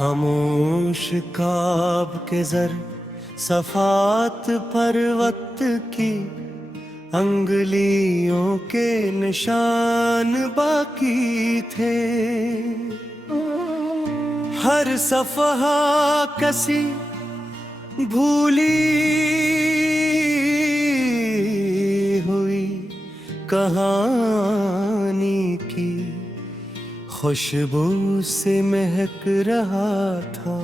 खामोश काब के जर सफात पर्वत की अंगुलियों के निशान बाकी थे। हर सफहा कसी भूली हुई कहानी की खुशबू से महक रहा था।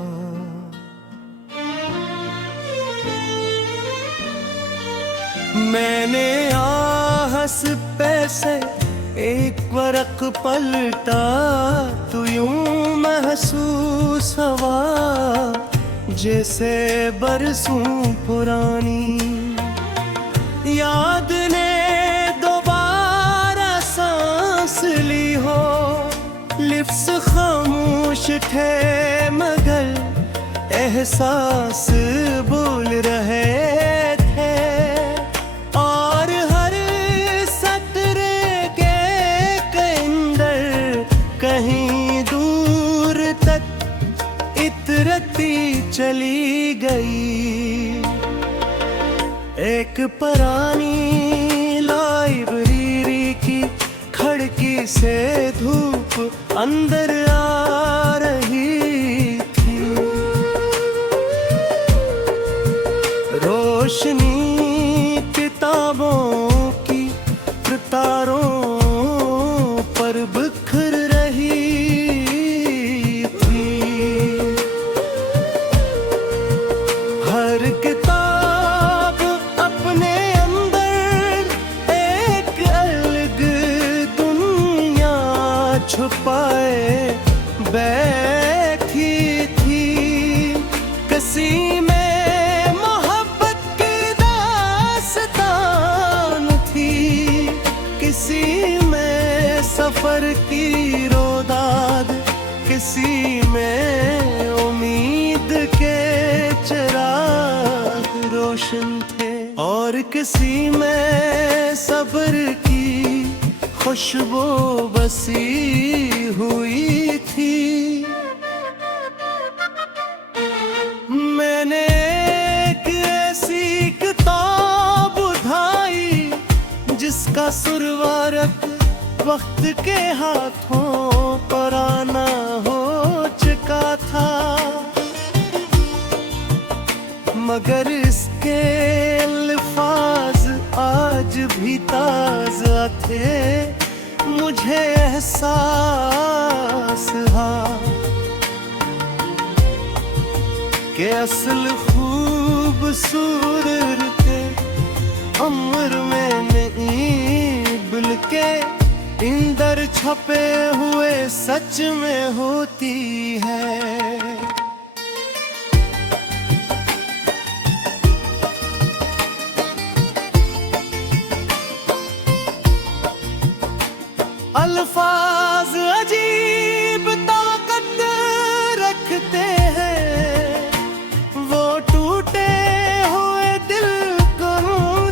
मैंने आहस पैसे एक वरक पलटा तो यूं महसूस हवा जैसे बरसों पुरानी याद ने दोबारा सांस ली हो। लिफ्स खामोश थे मगर एहसास बोल रहे थे और हर सतरे के अंदर कहीं दूर तक इतरती चली गई। एक पुरानी लाइब्रेरी की खिड़की से धूप अंदर आ रही थी। रोशनी किताबों की कतारों पर बिखर रही थी। हर किताब अपने अंदर एक अलग दुनिया छुपाए बैठी थी। किसी में मोहब्बत की दास्तान थी, किसी में सफर की रोदाद, किसी में उम्मीद के चिराग रोशन थे और किसी में सब्र की खुशबू बसी हुई थी। मैंने एक ऐसी किताब उठाई जिसका सुरवारक वक्त के हाथों पुराना हो चुका था मगर इसके अल्फाज आज भी ताज़ा थे। मुझे एहसास हा कि असल खूबसूरत उम्र में नहीं बल्कि इंदर छपे हुए सच में होती है। अल्फाज अजीब ताकत रखते हैं, वो टूटे हुए दिल को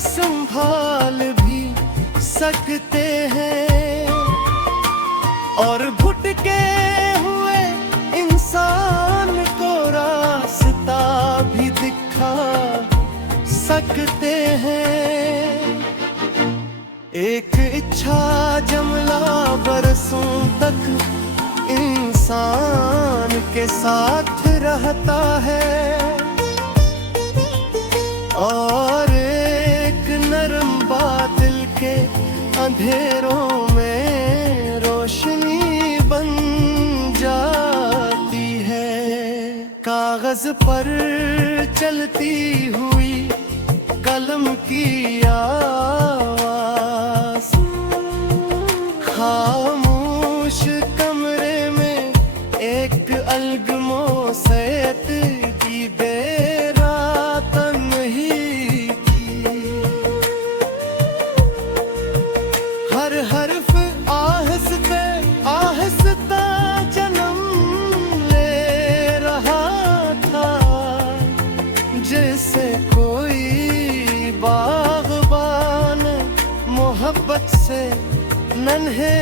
संभाल भी सकते हैं और भुटके हुए इंसान को रास्ता भी दिखा सकते हैं। एक इच्छा जमला बरसों तक इंसान के साथ रहता है और एक नरम बादल के अंधेरों में रोशनी बन जाती है। कागज पर चलती हुई कलम की आवाज खामोश कमरे में एक अलग मौसत की बेरात नहीं की। हर हर्फ आहिस्ते आहिस्ता जन्म ले रहा था जैसे कोई बागबान मोहब्बत से नन्हे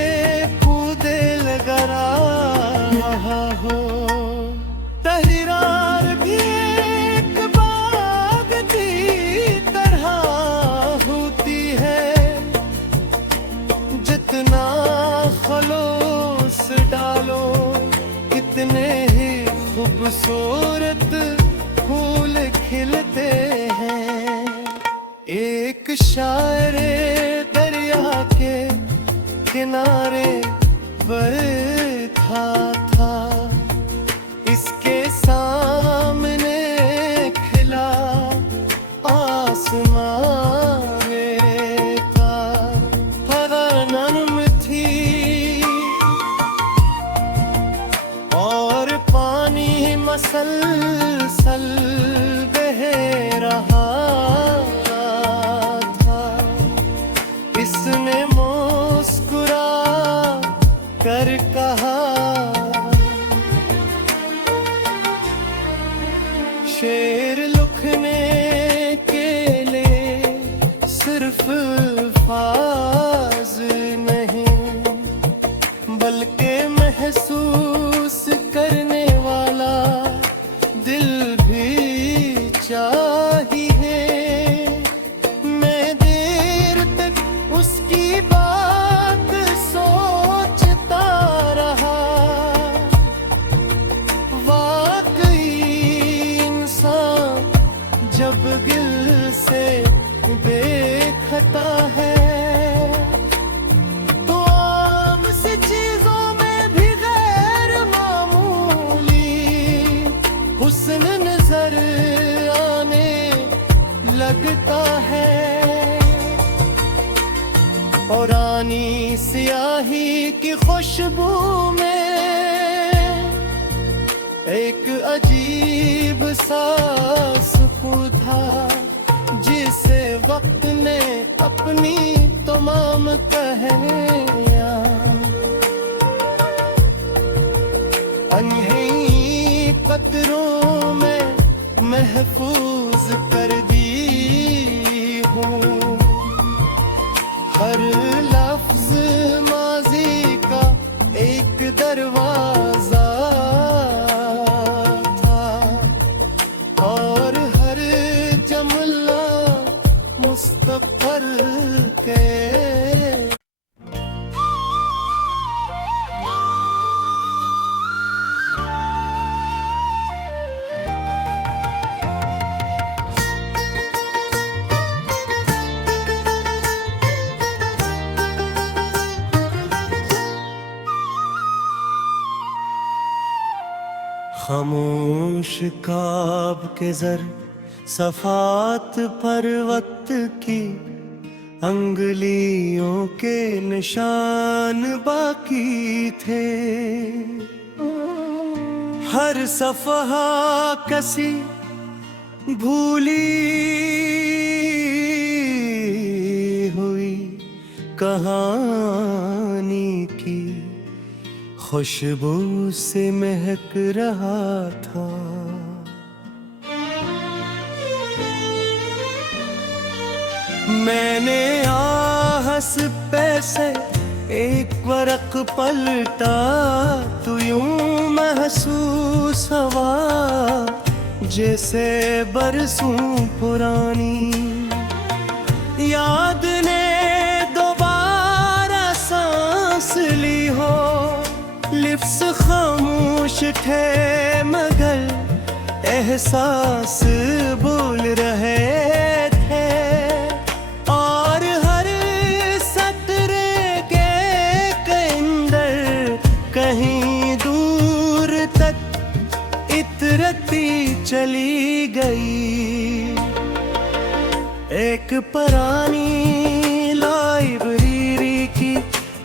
कूदे लगा रहा हो। कितना खलूस डालो, कितने ही खूबसूरत फूल खिलते हैं। एक शायर दरिया के किनारे बैठा था, इसके सामने खिला आसमान था। हवा नरम थी और पानी मसलसल बह रहा था। इसने मुस्कुरा कर कहा, शेर लिखने के लिए सिर्फ अल्फाज नहीं, बल्कि महसूस करने वाला दिल भी चाहिए। मैं देर तक उसकी बात सोचता रहा, वाकई इंसान जब दिल से देखता है तो आम सी चीजों में भी गैर मामूली हुस्न नजर आने लगता है। पुरानी स्याही की खुशबू में एक अजीब सा सुकून था, जिसे वक्त ने अपनी तमाम कहानियां अनही कतरों में महफूज कर दी हूँ। हर लफ्ज माजी का एक दरवाजा था और हर जुमला मुस्तक़बिल के। खामोश ख्वाब के जर सफात पर वक्त की अंगुलियों के निशान बाकी थे। हर सफहा कसी भूली हुई कहानी की खुशबू से महक रहा था। मैंने आहस पैसे एक वरक पलटा तो यूं महसूस हवा जैसे बरसों पुरानी याद ने दोबारा सांस ली हो। लिफ्स खामोश थे मगर एहसास बोल रहे थे और हर सतरे के अंदर कहीं दूर तक इतरती चली गई। एक पुरानी लाइब्रेरी की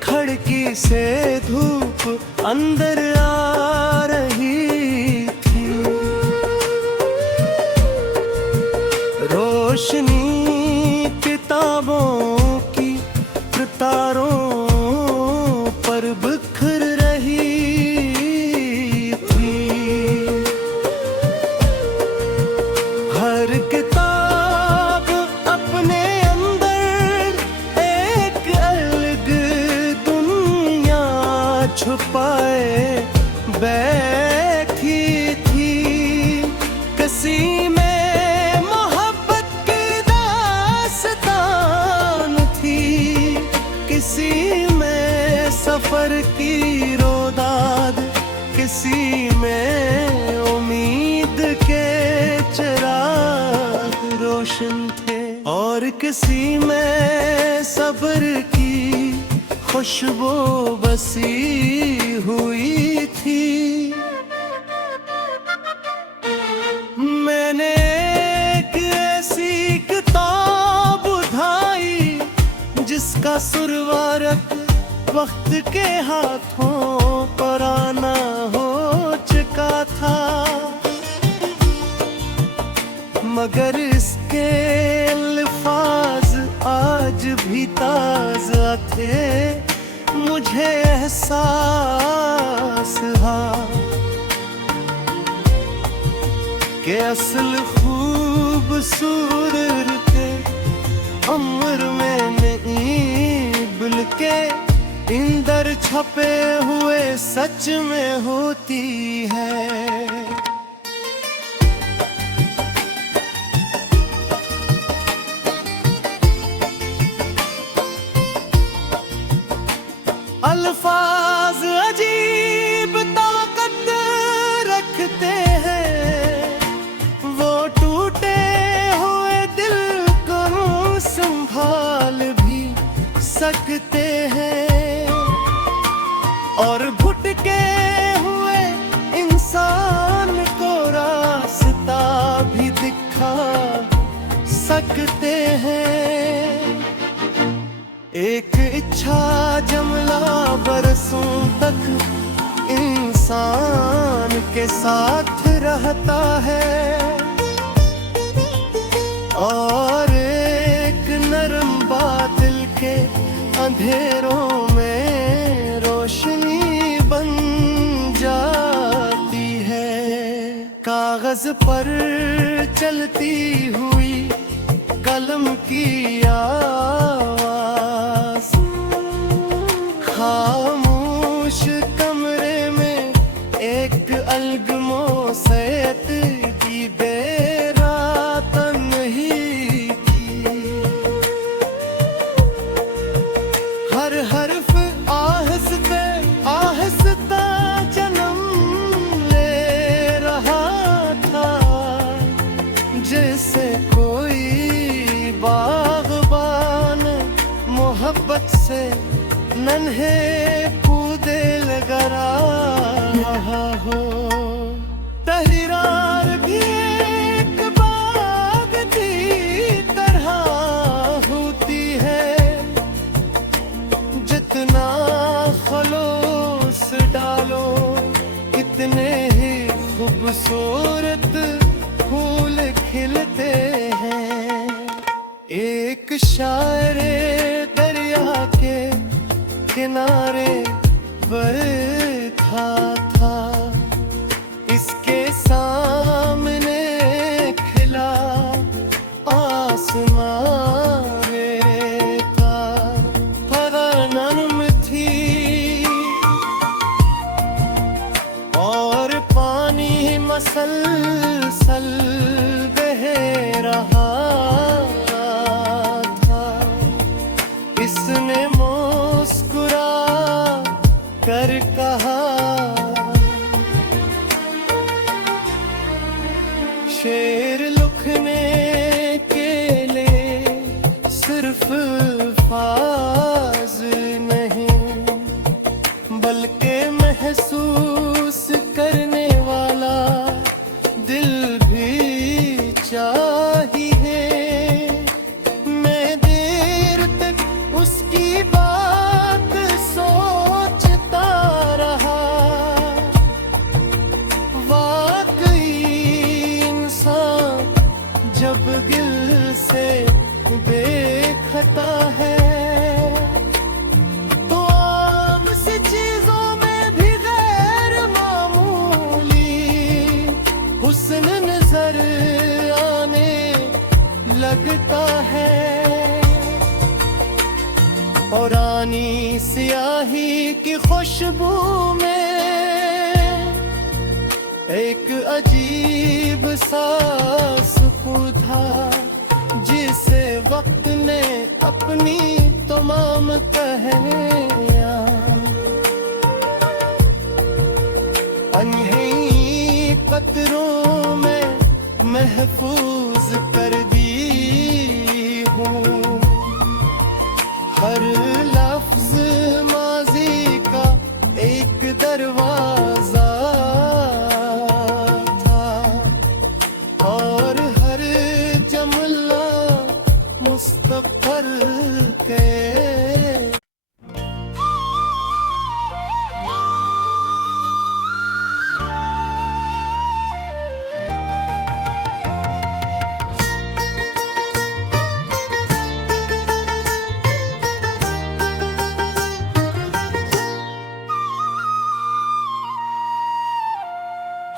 खिड़की से धूप अंदर आ रही थी। रोशनी किताबों की तारों पर बिखर रही थी। हर किताब अपने अंदर एक अलग दुनिया छुपाए बैठी थी। किसी में मोहब्बत की दास्तान थी, किसी में सफर की रोदाद, किसी में उम्मीद के चिराग रोशन थे, और किसी में सब्र की खुशबू बसी हुई थी। मैंने एक ऐसी किताब उठाई जिसका सुरवारक वक्त के हाथों पुराना हो चुका था, मगर इसके अल्फाज आज भी ताज़ा थे। मुझे एहसास हुआ कि असल खूबसूरत उम्र में नहीं, बल्कि इंदर छपे हुए सच में होती है। अल्फाज अजीब ताकत रखते हैं, वो टूटे हुए दिल को संभाल भी सकते हैं, और भुटके हुए इंसान को रास्ता भी दिखा सकते हैं। एक इच्छा जमला बरसों तक इंसान के साथ रहता है, और एक नरम बादल के अंधेरों में रोशनी बन जाती है। कागज पर चलती हुई कलम की आवाज़, खामोश कमरे में एक अलगमो सैत की बेरात नहीं थी। हर हर्फ आहिस्ते आहिस्ता जन्म ले रहा था, जैसे कोई बागबान मोहब्बत से नन्हे कूदे लगा रहा हो। तहरीरार भी एक बाग की तरह होती है, जितना खलूस डालो इतने ही खूबसूरत फूल खिलते हैं। एक शायर दरिया के किनारे बैठा था, इसके सामने खिला आसमां था, हवा नरम थी और पानी मसलसल बह रहा था। इसने मुस्कुरा कर कहा, शेर लिखने के लिए सिर्फ अल्फाज नहीं, बल्कि महसूस करने वाला दिल भी चाहिए। मैं देर तक उसकी बात सोचता रहा, वाकई इंसान जब दिल से बेखता है तो आम सी चीजों में भी गैर मामूली हुस्न नजर आने लगता है। और रानी सियाही की खुशबू में एक अजीब सा सुकून था, जिसे वक्त ने अपनी तमाम कह महफूज कर दी हूँ। हर लफ्ज माजी का एक दरवाजा था और हर जमला मुस्तक़र के।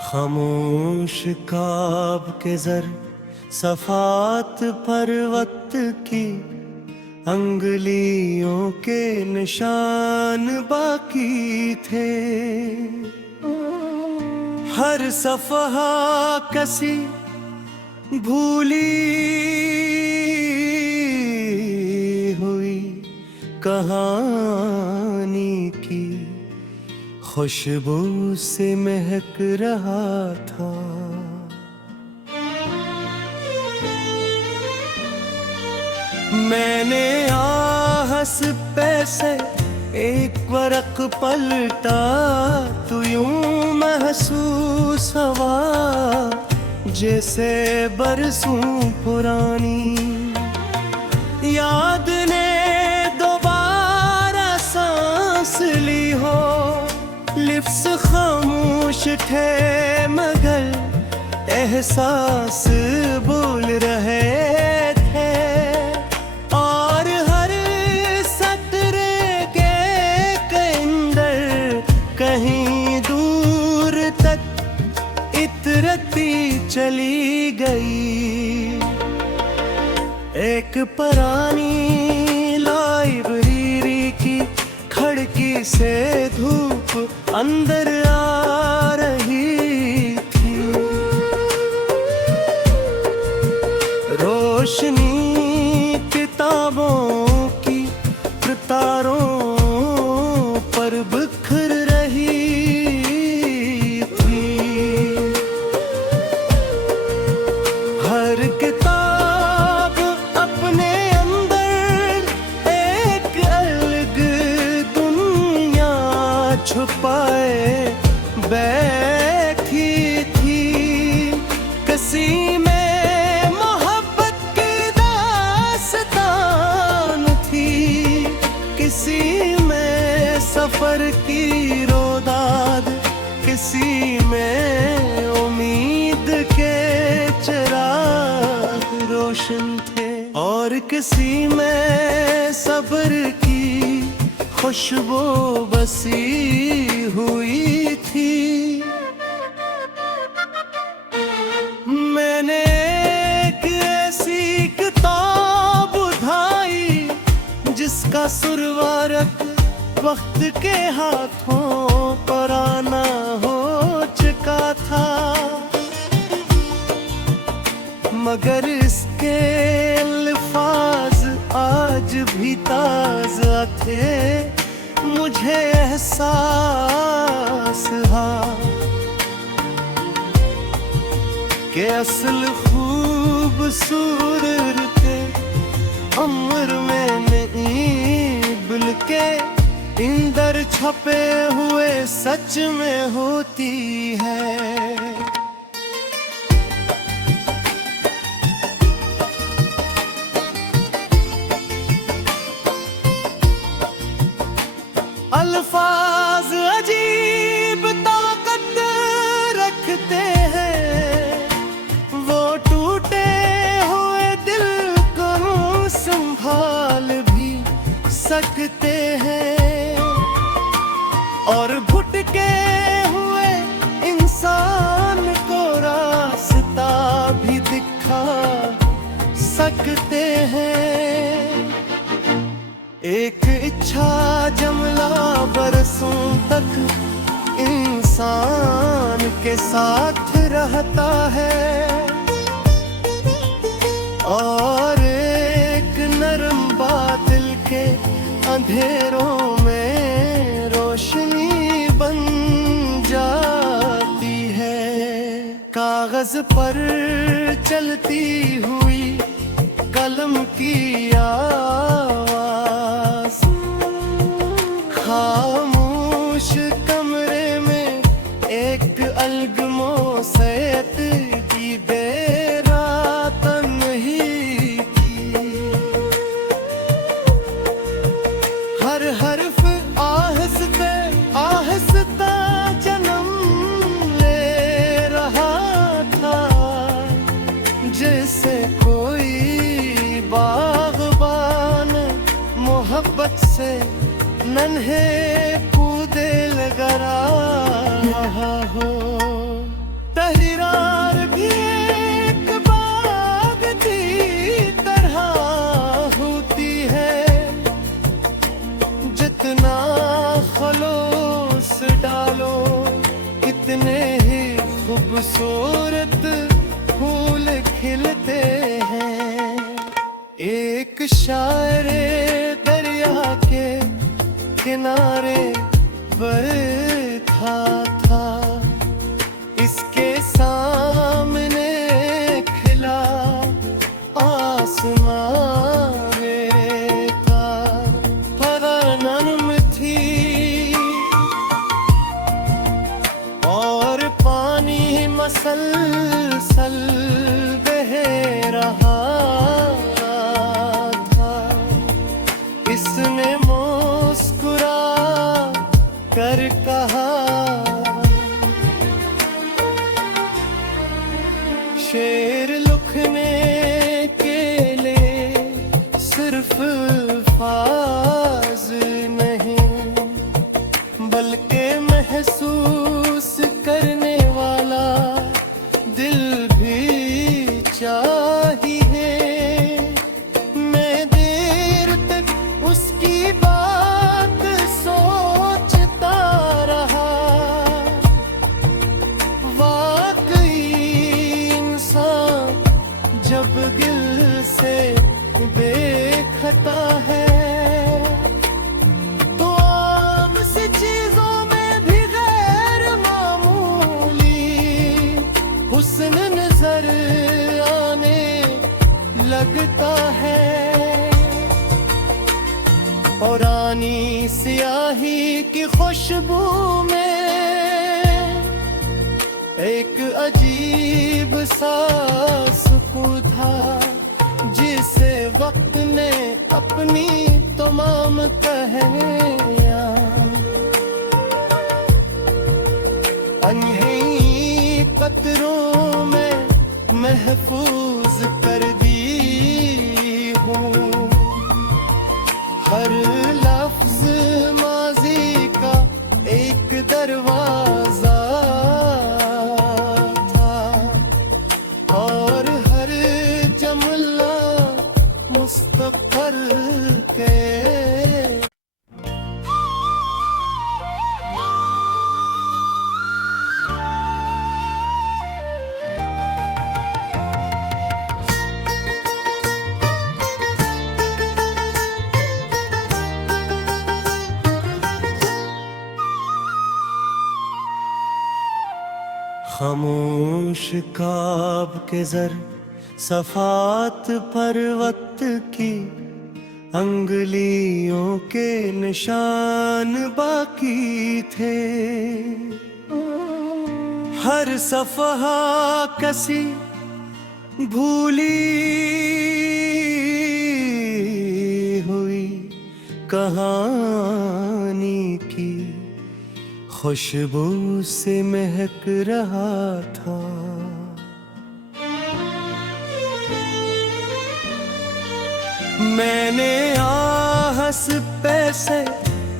खामोश ख्वाब के जर सफात पर वक्त की अंगुलियों के निशान बाकी थे। हर सफहा कसी भूली हुई कहानी की खुशबू से महक रहा था। मैंने आहस पैसे एक वरक पलटा तो यूं महसूस हवा जैसे बरसों पुरानी याद ने दोबारा सांस ली हो। लिप्स खामोश थे मगर एहसास बोल रहे थे और हर सतरे के अंदर कहीं दूर तक इतरती चली गई। एक पुरानी लाइब्रेरी की खिड़की से धूप अंदर आ रही थी। रोशनी किताबों की कतारों पर बिखर रही थी। हर किताब अपने अंदर एक अलग दुनिया छुपाए बैठी थी। किसी में मोहब्बत की दास्तान थी, किसी में सफर की रोदाद, किसी में उम्मीद के चिराग रोशन थे और किसी में सब्र की खुशबू बसी हुई थी। मैंने एक ऐसी किताब उठाई जिसका सुरवारक वक्त के हाथों पुराना हो चुका था मगर इसके अल्फाज आज भी ताज़ा थे। मुझे एहसास हा कि असल खूबसूरत अमर में नहीं बल्कि इंदर छपे हुए सच में होती है। अल्फाज अजीब ताकत रखते हैं, वो टूटे हुए दिल को संभाल भी सकते हैं और भटके हुए इंसान को रास्ता भी दिखा सकते हैं। एक इच्छा जमला बरसों तक इंसान के साथ रहता है और एक नरम बादल के अंधेरों में रोशनी बन जाती है। कागज पर चलती हुई कलम की आवाज, खामोश कमरे में एक अलगमो सैत की बेरा तन्ही की। हर हर्फ आहिस्ते आहिस्ता जन्म ले रहा था, जैसे कोई बागबान मोहब्बत से नन्हे कूदे लगा रहा हो। तहरीरार भी एक बाग की तरह होती है, जितना खलूस डालो कितने ही खूबसूरत फूल खिलते हैं। एक शायर दरिया के किनारे बैठा था, इसके सामने खिला आसमां था। हवा नरम थी और पानी मसलसल बह रहा था। इसने मुस्कुरा कर कहा, शेर लिखने के लिए सिर्फ अल्फाज नहीं, बल्कि महसूस करने वाला दिल भी चाहिए। मैं देर तक उसकी बात सोचता रहा, वाकई इंसान जब दिल से बेखता है तो आम सी चीजों में भी गैर मामूली हुस्न नजर आने लगता है। पुरानी स्याही की खुशबू में एक अजीब सा सुकून था, जिसे वक्त ने अपनी तमाम कहानियां अनही कतरों में महफूज कर दी हूँ। हर लफ्ज माजी का एक दरवाजा था और हर जमला मुस्तक़बिल के। खामोश काब के जर सफात पर वक्त की अंगुलियों के निशान बाकी थे। हर सफहा कसी भूली हुई कहानी की खुशबू से महक रहा था। मैंने आहस पैसे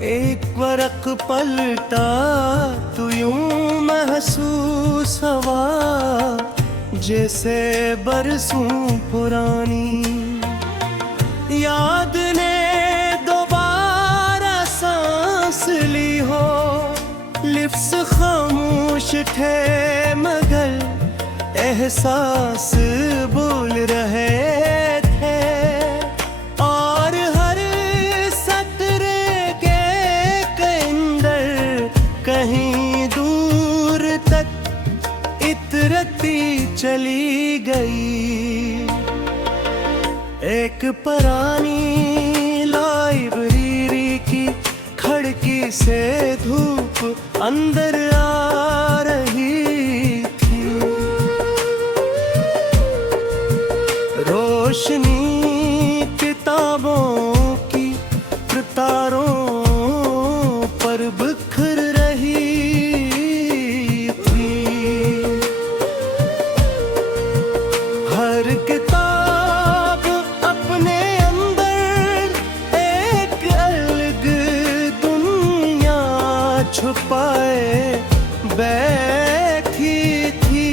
एक वरक पलटा तो यूं महसूस हवा जैसे बरसों पुरानी याद ने दोबारा सांस ली हो। लिफ्स खामोश थे मगर एहसास बोल रहे थे और हर सतरे के अंदर कहीं दूर तक इतरती चली गई। एक पुरानी लाइब्रेरी की खिड़की से धूप अंदर आ रही थी। रोशनी किताबों की कतारों पर बिखर रही थी। हर किताब अपने अंदर एक अलग दुनिया छुपाए बैठी थी।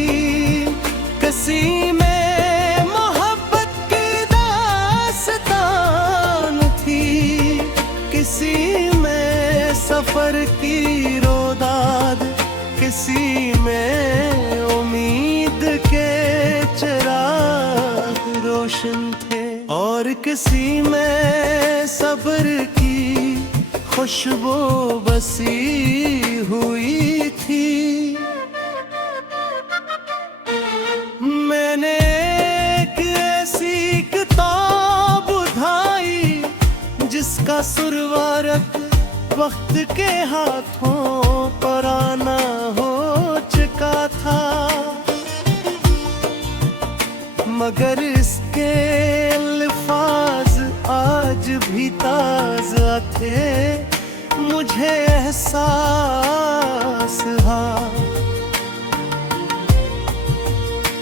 किसी में मोहब्बत की दास्तान थी, किसी में सफर की रोदाद, किसी में उम्मीद के चिराग रोशन थे, और किसी में सब्र की खुशबू बसी हुई थी। मैंने एक ऐसी किताब उठाई जिसका सुरवारक वक्त के हाथों पुराना हो चुका था, मगर इसके अल्फाज आज भी ताज़ा थे। मुझे एहसास हुआ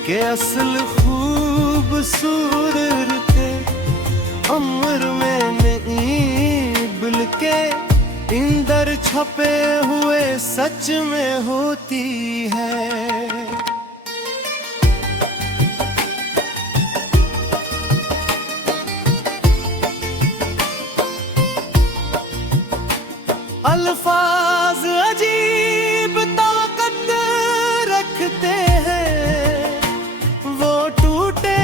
कि असल खूबसूरत अमर में नहीं, बल्कि इंदर छपे हुए सच में होती है। अल्फाज अजीब ताकत रखते हैं, वो टूटे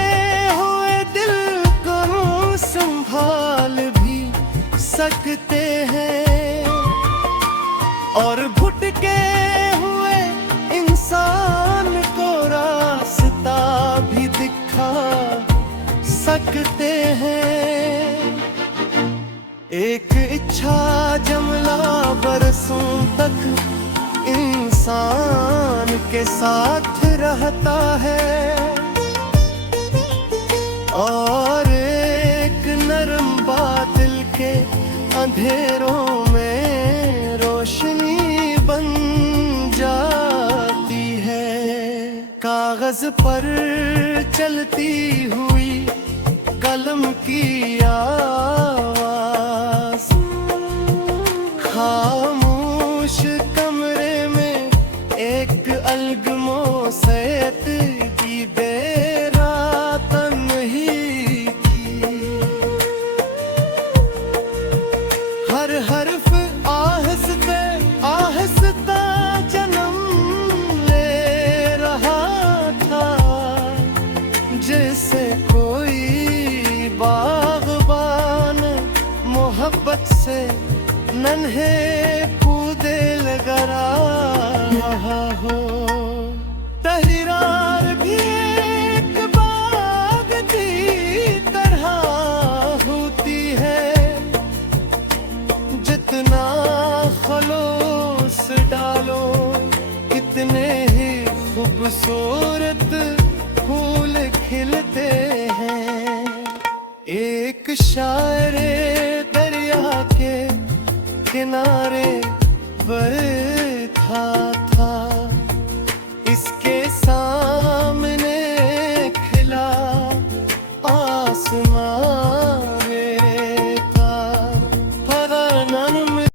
हुए दिल को संभाल भी सकते हैं, और भटके हुए इंसान को रास्ता भी दिखा सकते हैं। एक इच्छा जमला बरसों तक इंसान के साथ रहता है, और एक नरम बादल के अंधेरों में रोशनी बन जाती है। कागज पर चलती हुई कलम की आवाज, खामोश कमरे में एक अलगमो सैत की बेरात नहीं की। हर हर्फ आहिस्ते आहिस्ता जन्म ले रहा था, जैसे कोई बागबान मोहब्बत से नन्हे कूदे लगा रहा हो। तहरीरार भी एक बाग की तरह होती है, जितना खलूस डालो कितने ही खूबसूरत फूल खिलते हैं। एक शायर दरिया के किनारे बैठा था,